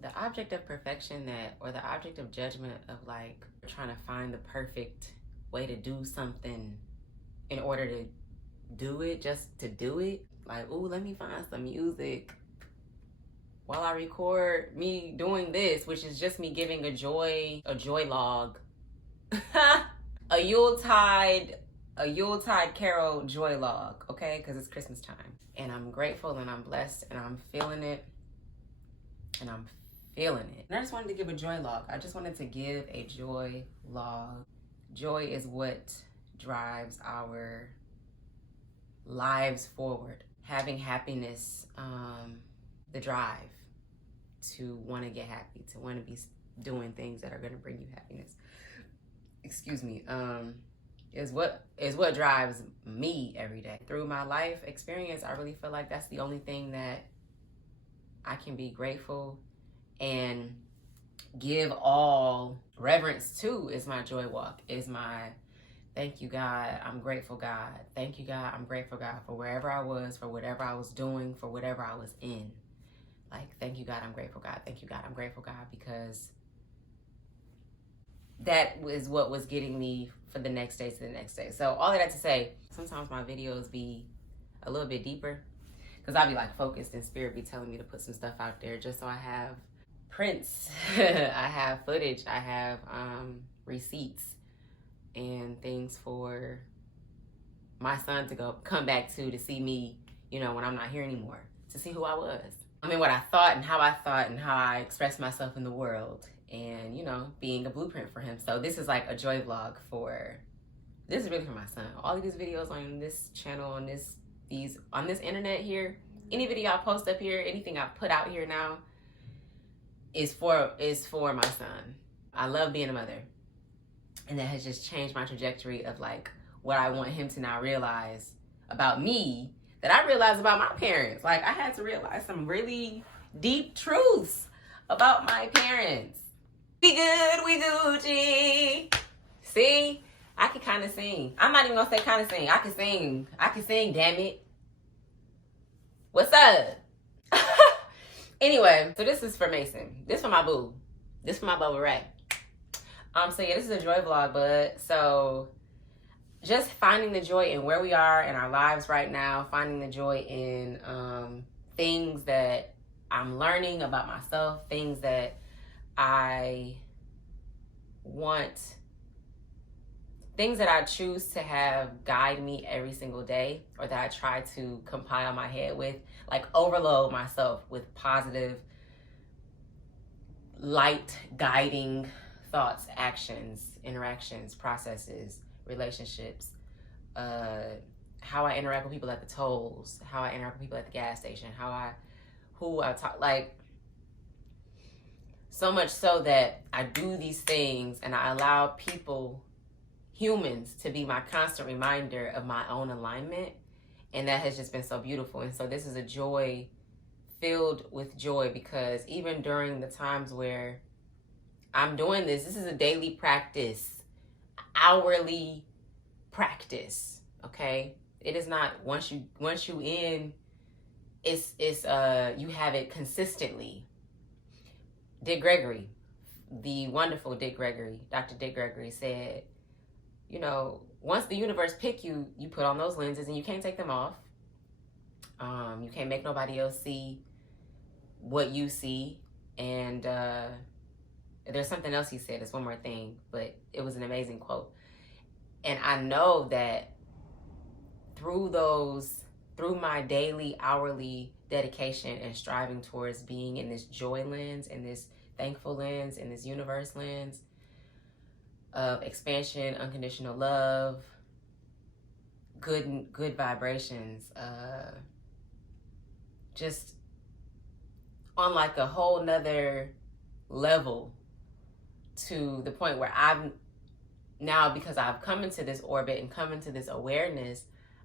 The object of perfection or the object of judgment of like trying to find the perfect way to do something in order to do it, just to do it. Like, ooh, let me find some music while I record me doing this, which is just me giving a joylog. a Yuletide Carol joylog, okay? Because it's Christmas time. And I'm grateful and I'm blessed and I'm feeling it. And I'm feeling it. And I just wanted to give a joy log. I just wanted to give a joy log. Joy is what drives our lives forward. Having happiness, the drive to want to get happy, to want to be doing things that are going to bring you happiness. Excuse me. Is what drives me every day. Through my life experience, I really feel like that's the only thing that I can be grateful and give all reverence to is my joy walk, is my thank you, God. I'm grateful, God. Thank you, God. I'm grateful, God, for wherever I was, for whatever I was doing, for whatever I was in. Like, thank you, God. I'm grateful, God. Thank you, God. I'm grateful, God, because that was what was getting me for the next day to the next day. So all of that to say, sometimes my videos be a little bit deeper because I'll be like focused and spirit be telling me to put some stuff out there just so I have prints, I have footage, I have receipts and things for my son to come back to see me, you know, when I'm not here anymore, to see who I was. I mean, what I thought and how I expressed myself in the world, and, you know, being a blueprint for him. So this is like a joy vlog this is really for my son. All of these videos on this channel, on this internet here, any video I post up here, anything I put out here now is for my son. I love being a mother. And that has just changed my trajectory of like what I want him to now realize about me that I realized about my parents. Like, I had to realize some really deep truths about my parents. We good, we Gucci. See, I can kind of sing. I'm not even gonna say kind of sing. I can sing, damn it. What's up? Anyway, so this is for Mason. This for my boo. This for my Bubba Ray. So yeah, this is a joy vlog, but so just finding the joy in where we are in our lives right now, finding the joy in things that I'm learning about myself, things that I want, things that I choose to have guide me every single day, or that I try to compile my head with, like overload myself with positive, light guiding thoughts, actions, interactions, processes, relationships, how I interact with people at the tolls, how I interact with people at the gas station, who I talk, like, so much so that I do these things and I allow people, humans, to be my constant reminder of my own alignment. And that has just been so beautiful. And so this is a joy filled with joy, because even during the times where I'm doing this is a daily practice, hourly practice, okay? It is not once you in, it's you have it consistently. Dick Gregory, the wonderful Dick Gregory, Dr. Dick Gregory said, you know, once the universe pick you, you put on those lenses and you can't take them off. You can't make nobody else see what you see. And there's something else he said, it's one more thing, but it was an amazing quote. And I know that through my daily, hourly dedication and striving towards being in this joy lens, in this thankful lens, in this universe lens of expansion, unconditional love, good vibrations, just on like a whole nother level, to the point where I've now, because I've come into this orbit and come into this awareness,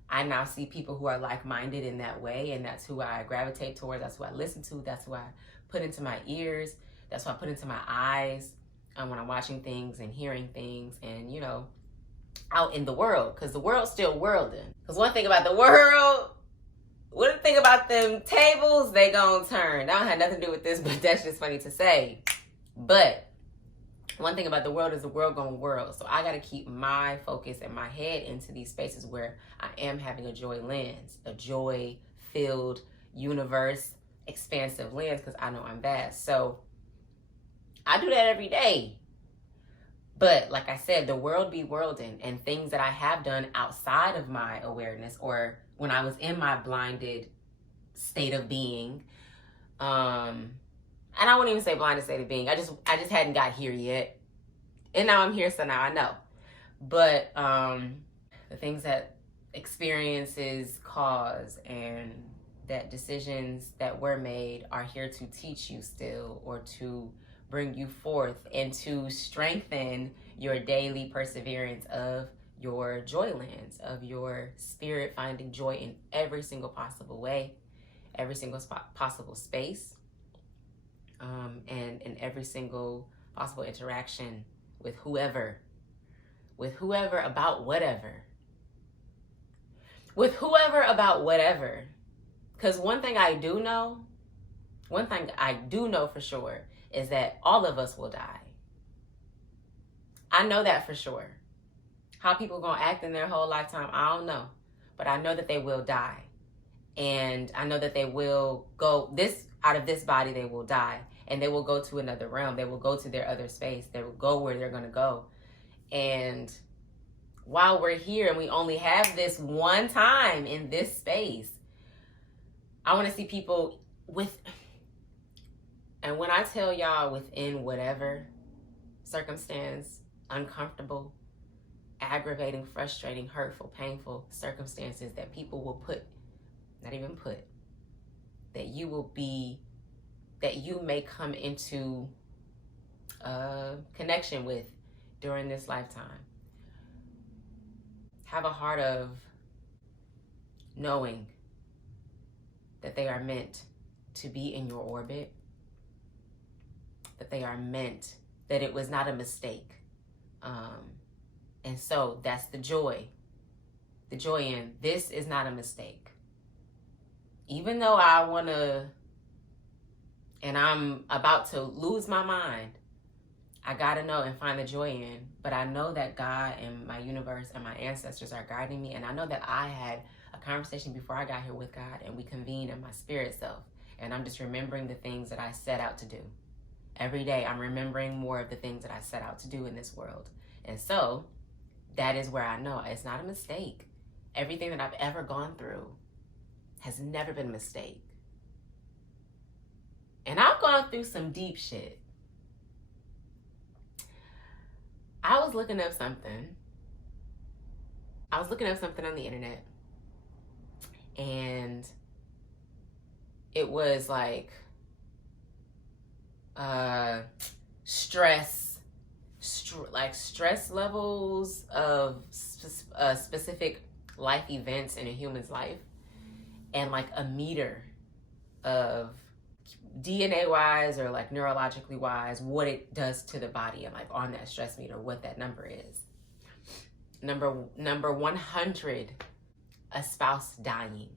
I now see people who are like-minded in that way, and that's who I gravitate towards, that's who I listen to, that's who I put into my ears, that's who I put into my eyes when I'm watching things and hearing things, and, you know, out in the world, because the world's still worlding. Because one thing about the world, what the thing about them tables, they gonna turn. That don't have nothing to do with this, but that's just funny to say. But one thing about the world is the world gonna whirl. So I gotta keep my focus and my head into these spaces where I am having a joy lens, a joy-filled universe, expansive lens, because I know I'm vast. So I do that every day. But like I said, the world be worlding, and things that I have done outside of my awareness, or when I was in my blinded state of being, and I wouldn't even say blinded state of being. I just hadn't got here yet, and now I'm here, so now I know. But the things that experiences cause and that decisions that were made are here to teach you still, or to bring you forth and to strengthen your daily perseverance of your joy lands, of your spirit finding joy in every single possible way, every single possible space, and in every single possible interaction with whoever about whatever. With whoever about whatever. Because one thing I do know for sure is that all of us will die. I know that for sure. How people gonna act in their whole lifetime, I don't know. But I know that they will die. And I know that they will go out of this body, they will die. And they will go to another realm. They will go to their other space. They will go where they're gonna go. And while we're here and we only have this one time in this space, I wanna see people and when I tell y'all within whatever circumstance, uncomfortable, aggravating, frustrating, hurtful, painful circumstances that people will that you may come into connection with during this lifetime. Have a heart of knowing that they are meant to be in your orbit, that it was not a mistake. And so that's the joy. The joy in this is not a mistake. Even though I want to, and I'm about to lose my mind, I got to know and find the joy in. But I know that God and my universe and my ancestors are guiding me. And I know that I had a conversation before I got here with God, and we convened in my spirit self. And I'm just remembering the things that I set out to do. Every day I'm remembering more of the things that I set out to do in this world. And so that is where I know it's not a mistake. Everything that I've ever gone through has never been a mistake. And I've gone through some deep shit. I was looking up something on the internet, and it was like stress levels of specific life events in a human's life, and like a meter of DNA wise or like neurologically wise, what it does to the body, and like on that stress meter, what that number is. Number 100, a spouse dying.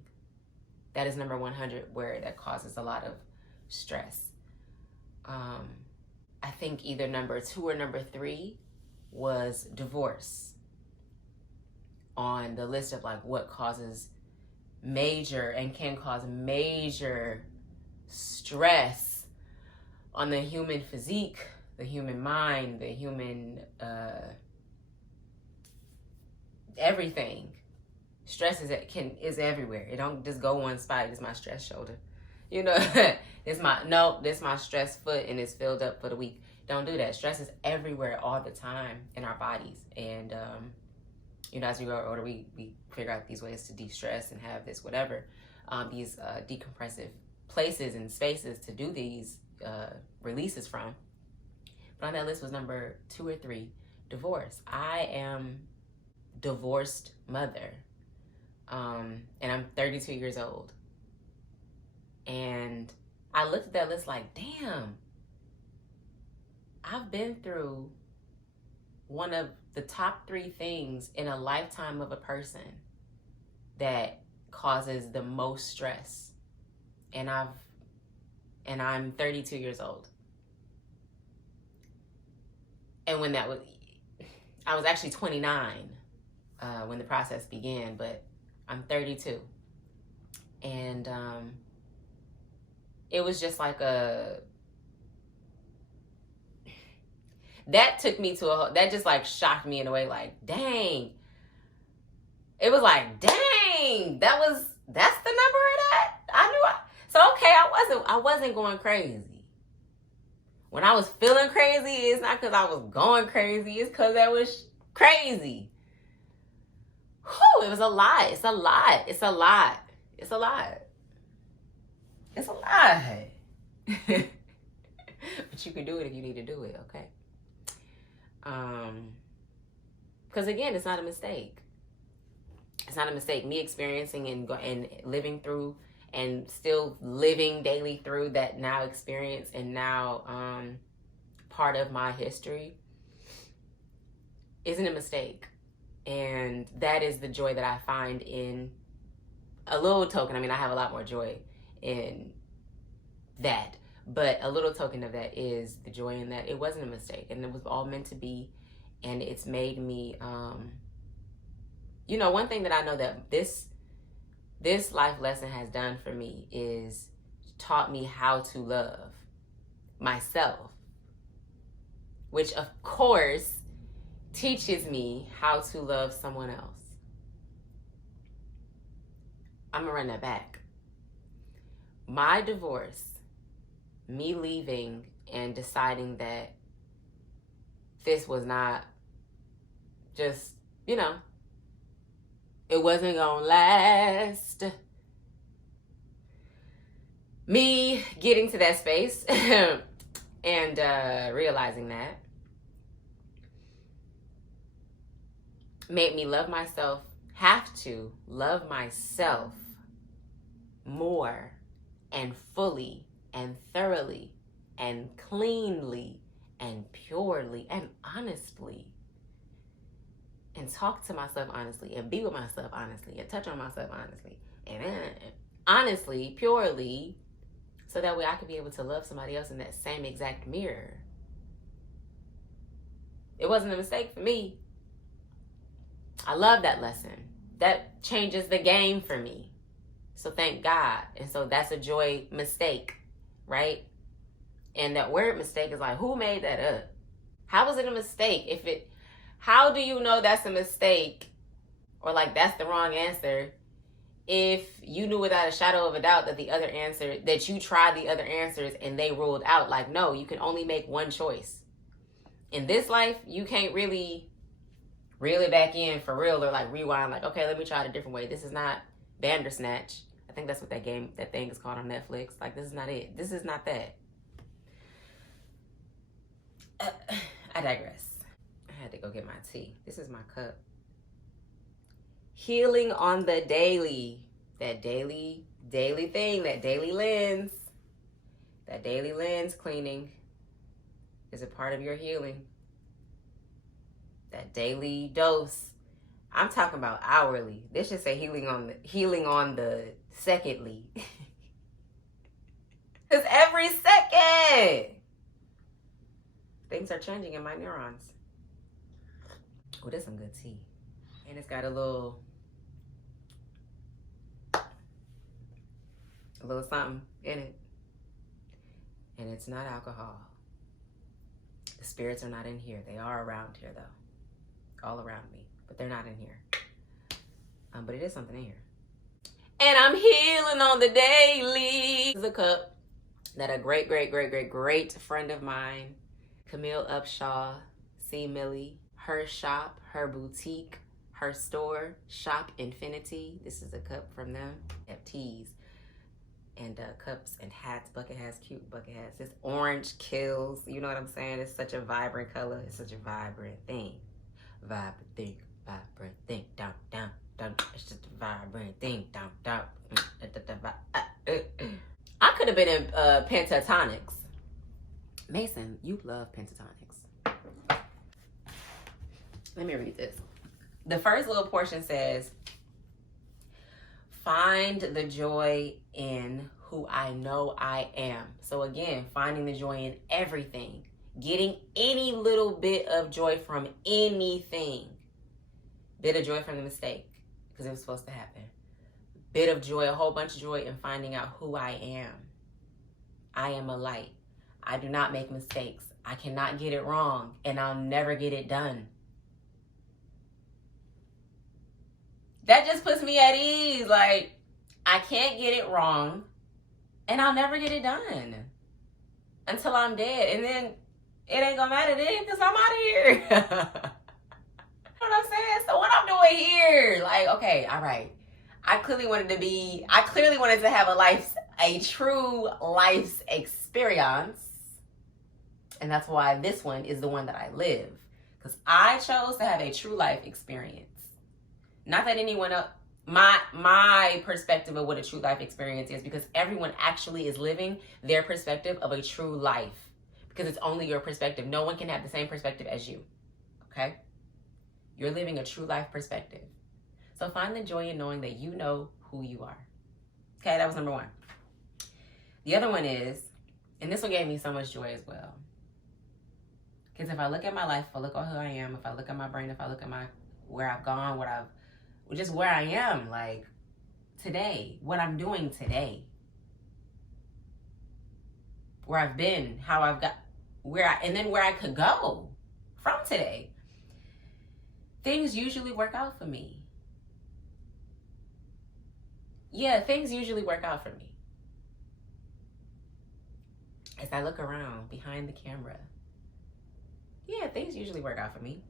That is number 100, where that causes a lot of stress. I think either number 2 or number 3 was divorce on the list of like what causes major and can cause major stress on the human physique, the human mind, the human everything. Stress is everywhere. It don't just go one spot. It's my stress shoulder. You know, this my stress foot, and it's filled up for the week. Don't do that. Stress is everywhere all the time in our bodies. And as we grow older, we figure out these ways to de-stress and have this whatever, these decompressive places and spaces to do these releases from. But on that list was number 2 or 3, divorce. I am divorced mother, and I'm 32 years old. And I looked at that list like, damn, I've been through one of the top 3 things in a lifetime of a person that causes the most stress. And I'm 32 years old. And when I was actually 29 when the process began, but I'm 32. And it was just like that took me to that just like shocked me in a way, like, dang. It was like, dang, that's the number of that? So okay, I wasn't going crazy. When I was feeling crazy, it's not because I was going crazy, it's because I was crazy. Whew, it was a lot. It's a lot. It's a lot. It's a lot. It's a lot. But you can do it if you need to do it, okay? Because again, it's not a mistake. It's not a mistake. Me experiencing and living through and still living daily through that now experience and now part of my history isn't a mistake. And that is the joy that I find in a little token. I mean, I have a lot more joy in that, but a little token of that is the joy in that it wasn't a mistake and it was all meant to be. And it's made me, one thing that I know that this life lesson has done for me is taught me how to love myself, which of course teaches me how to love someone else. I'm gonna run that back. My divorce, me leaving and deciding that this was not just, it wasn't gonna last. Me getting to that space and realizing that made me have to love myself more and fully and thoroughly and cleanly and purely and honestly, and talk to myself honestly and be with myself honestly and touch on myself honestly and honestly, purely, so that way I could be able to love somebody else in that same exact mirror. It wasn't a mistake for me. I love that lesson. That changes the game for me. So thank God. And so that's a joy mistake, right? And that word mistake is like, who made that up? How was it a mistake? How do you know that's a mistake or like that's the wrong answer if you knew without a shadow of a doubt that that you tried the other answers and they ruled out? Like, no, you can only make one choice. In this life, you can't really reel it back in for real or like rewind, like, okay, let me try it a different way. This is not Bandersnatch. I think that's what that thing is called on Netflix. Like, this is not it. This is not that. I digress. I had to go get my tea. This is my cup. Healing on the daily. That daily thing, that daily lens. That daily lens cleaning is a part of your healing. That daily dose. I'm talking about hourly. This should say healing on the secondly. Because every second things are changing in my neurons. Oh, this is some good tea. And it's got a little something in it. And it's not alcohol. The spirits are not in here. They are around here though. All around me. But they're not in here. But it is something in here. And I'm healing on the daily. This is a cup that a great friend of mine, Camille Upshaw, C. Millie, her shop, her boutique, her store, ShopInfiniteea. This is a cup from them. They have teas and cups and hats, bucket hats, cute bucket hats. This orange kills, you know what I'm saying? It's such a vibrant color. It's such a vibrant thing. Vibrant thing, down. It's just a vibrant thing, down. I could have been in pentatonics. Mason, you love pentatonics. Let me read this. The first little portion says, find the joy in who I know I am. So again, finding the joy in everything. Getting any little bit of joy from anything. Bit of joy from the mistake, because it was supposed to happen. Bit of joy, a whole bunch of joy in finding out who I am. I am a light. I do not make mistakes. I cannot get it wrong, and I'll never get it done. That just puts me at ease. Like, I can't get it wrong, and I'll never get it done until I'm dead. And then it ain't gonna matter then, because I'm out of here. You know what I'm saying? So what I'm doing here, like, okay, all right. I clearly wanted to have a true life's experience. And that's why this one is the one that I live. Because I chose to have a true life experience. Not that anyone else, my perspective of what a true life experience is, because everyone actually is living their perspective of a true life. Because it's only your perspective. No one can have the same perspective as you. Okay? You're living a true life perspective. So find the joy in knowing that you know who you are. Okay, that was number one. The other one is, and this one gave me so much joy as well. Because if I look at my life, if I look at who I am, if I look at my brain, if I look at where I've gone, just where I am, like today, what I'm doing today, where I've been, how I've got, and then where I could go from today, things usually work out for me. Yeah, things usually work out for me. As I look around behind the camera, yeah, things usually work out for me.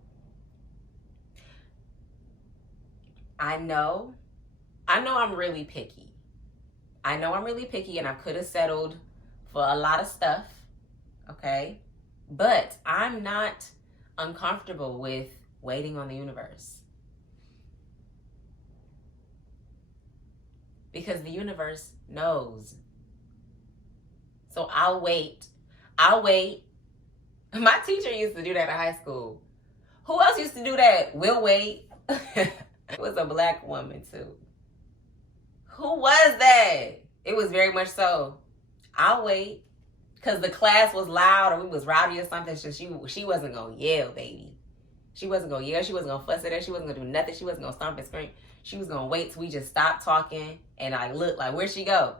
I know I'm really picky. I know I'm really picky, and I could have settled for a lot of stuff, okay? But I'm not uncomfortable with waiting on the universe. Because the universe knows. So I'll wait. My teacher used to do that in high school. Who else used to do that? We'll wait. It was a black woman too. Who was that? It was very much so. I'll wait. Because the class was loud or we was rowdy or something. So she wasn't going to yell, baby. She wasn't going to yell. She wasn't going to fuss at her. She wasn't going to do nothing. She wasn't going to stomp and scream. She was going to wait till we just stopped talking. And I looked like, where'd she go?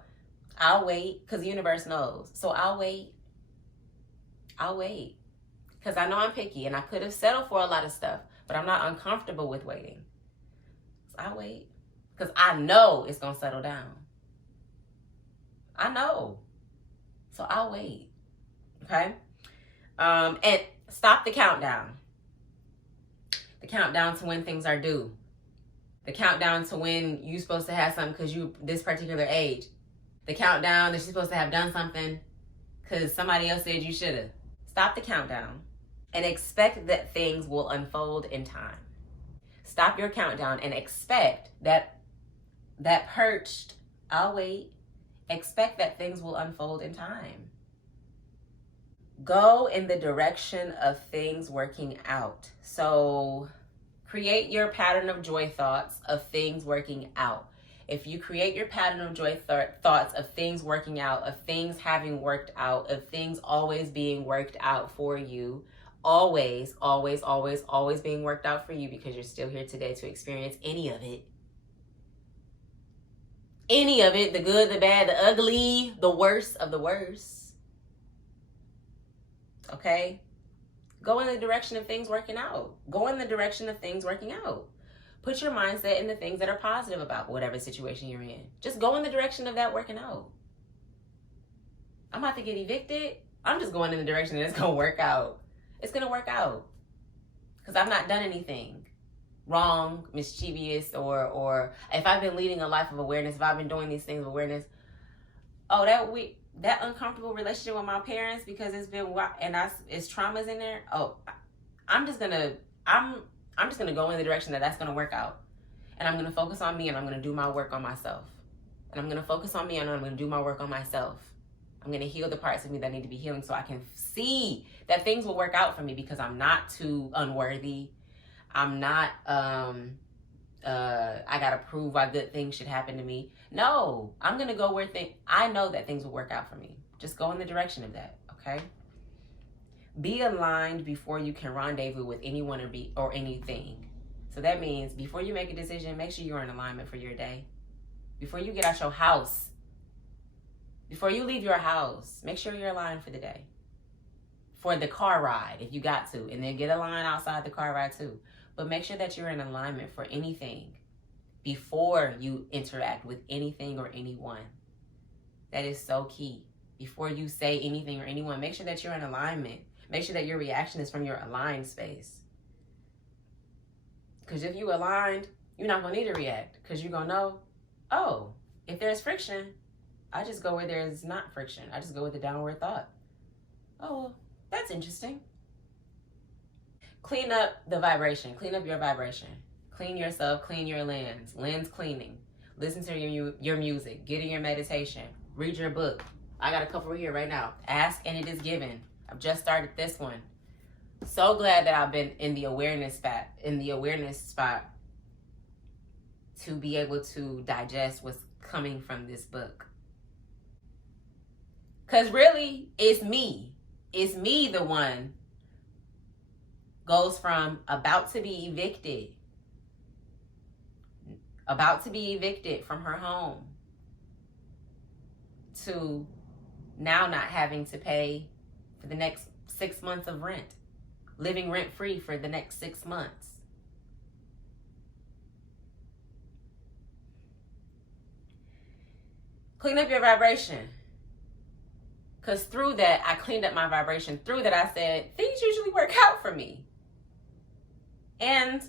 I'll wait. Because the universe knows. So I'll wait. Because I know I'm picky. And I could have settled for a lot of stuff. But I'm not uncomfortable with waiting. So I'll wait. Because I know it's going to settle down. I know. So I'll wait. Okay? And stop the countdown. The countdown to when things are due. The countdown to when you're supposed to have something because you this particular age. The countdown that you're supposed to have done something because somebody else said you should have. Stop the countdown and expect that things will unfold in time. Stop your countdown and expect that perched, I'll wait, expect that things will unfold in time. Go in the direction of things working out. So create your pattern of joy thoughts of things working out. If you create your pattern of joy thoughts of things working out, of things having worked out, of things always being worked out for you, always being worked out for you because you're still here today to experience any of it. Any of it, the good, the bad, the ugly, the worst of the worst. Okay? Go in the direction of things working out. Go in the direction of things working out. Put your mindset in the things that are positive about whatever situation you're in. Just go in the direction of that working out. I'm about to get evicted. I'm just going in the direction that it's going to work out. It's going to work out. Because I've not done anything wrong, mischievous, or if I've been leading a life of awareness, if I've been doing these things of awareness, that uncomfortable relationship with my parents because it's traumas in there. I'm just gonna go in the direction that's gonna work out, and I'm gonna focus on me, and I'm gonna do my work on myself, and I'm gonna focus on me, and I'm gonna do my work on myself. I'm gonna heal the parts of me that need to be healing, so I can see that things will work out for me because I'm not too unworthy. I'm not I gotta prove why good things should happen to me. No, I'm gonna go where I know that things will work out for me. Just go in the direction of that, okay? Be aligned before you can rendezvous with anyone or anything. So that means before you make a decision, make sure you're in alignment for your day. Before you get out your house, before you leave your house, make sure you're aligned for the day. For the car ride, if you got to, and then get a line outside the car ride too. But make sure that you're in alignment for anything before you interact with anything or anyone. That is so key. Before you say anything or anyone, make sure that you're in alignment. Make sure that your reaction is from your aligned space. Because if you aligned, you're not going to need to react. Because you're going to know, oh, if there's friction, I just go where there's not friction. I just go with the downward thought. Oh, that's interesting. Clean up the vibration. Clean up your vibration. Clean yourself. Clean your lens. Lens cleaning. Listen to your music. Get in your meditation. Read your book. I got a couple here right now. Ask and it is given. I've just started this one. So glad that I've been in the awareness spot to be able to digest what's coming from this book. Because really, it's me. It's me the one goes from about to be evicted from her home to now not having to pay for the next 6 months of rent, living rent-free for the next 6 months. Clean up your vibration. Because through that, I cleaned up my vibration. Through that, I said, things usually work out for me. And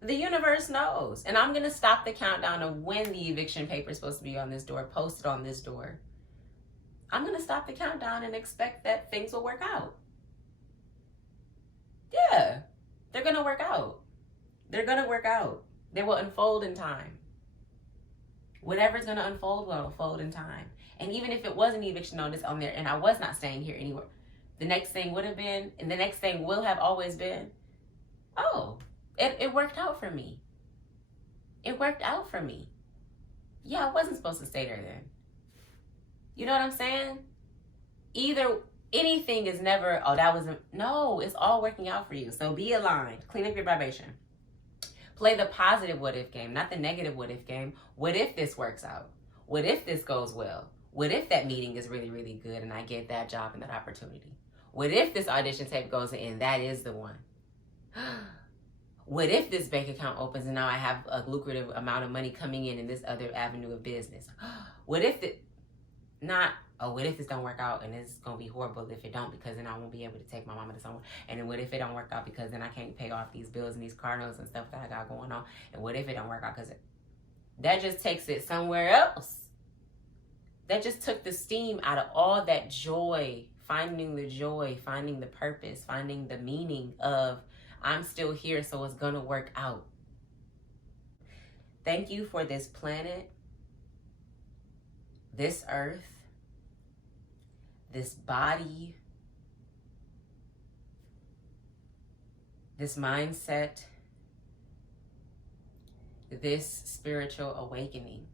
the universe knows. And I'm going to stop the countdown of when the eviction paper is supposed to be on this door, posted on this door. I'm going to stop the countdown and expect that things will work out. Yeah, they're going to work out. They're going to work out. They will unfold in time. Whatever's going to unfold will unfold in time. And even if it was an eviction notice on there and I was not staying here anywhere, the next thing would have been, and the next thing will have always been, oh, it worked out for me. It worked out for me. Yeah, I wasn't supposed to stay there then. You know what I'm saying? Either anything is never, oh, that wasn't, no, it's all working out for you. So be aligned. Clean up your vibration. Play the positive what if game, not the negative what if game. What if this works out? What if this goes well? What if that meeting is really, really good and I get that job and that opportunity? What if this audition tape goes in and that is the one? What if this bank account opens and now I have a lucrative amount of money coming in this other avenue of business? What if what if this don't work out and it's going to be horrible if it don't, because then I won't be able to take my mama to somewhere. And then what if it don't work out because then I can't pay off these bills and these car notes and stuff that I got going on. And what if it don't work out because that just takes it somewhere else. That just took the steam out of all that joy, finding the purpose, finding the meaning of I'm still here, so it's going to work out. Thank you for this planet, this earth, this body, this mindset, this spiritual awakening.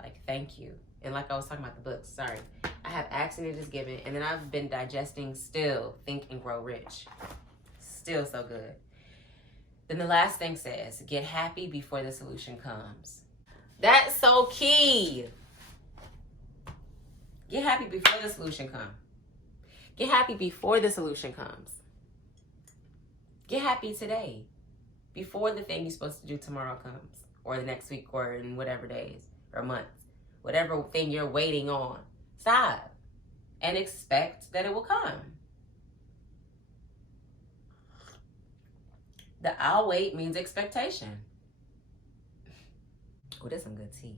Like, thank you. And like I was talking about the books, sorry. I have Ask and It Is Given, and then I've been digesting still Think and Grow Rich. Still so good. Then the last thing says, get happy before the solution comes. That's so key. Get happy before the solution comes. Get happy before the solution comes. Get happy today before the thing you're supposed to do tomorrow comes, or the next week, or in whatever days or months. Whatever thing you're waiting on, stop and expect that it will come. The I'll wait means expectation. Oh, that's some good tea.